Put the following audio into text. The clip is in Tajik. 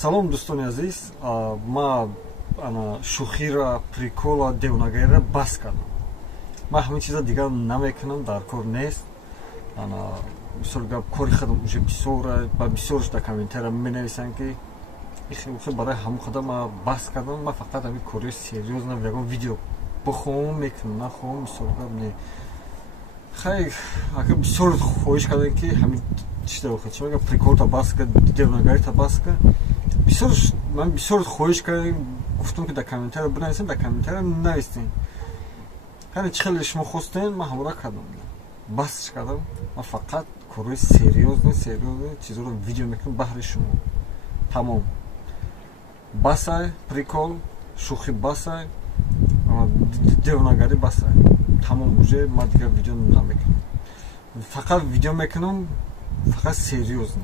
Салом дӯстони азиз, ма шӯхира, прикола, девнагариро бас кардам. Ман ҳамин чиза дигар намекунам, дар кор нест. Мисол гап кори худам уже бисёра, ба бисёрш дар комментария менависанд ки барои ҳамон қадам ман бас кардам. Ман фақат ҳамин кори сериёзна ягон видео бихоҳам мекунам, нахоҳам мисол гап не. Хай ака бисёр хоҳиш кардам ки ҳамин чида чи мегӯям приколта бас кар, девнагарита бас кар. Ман бисёр хоҳиш кардам, гуфтам ки дар комментария бинависем, дар комментария навистем. Ҳар чӣ хеле шумо хостем, ман ҳамора кардам. Басш кардам. Ман фақат кори сериёзна чизоро видео мекунам баҳри шумо. Тамом. Басай, прикол, шӯхӣ басай, девнагарӣ басай. Тамом уже ман дигар видео намекунам. Фақат видео мекунам, фақат сериёзна.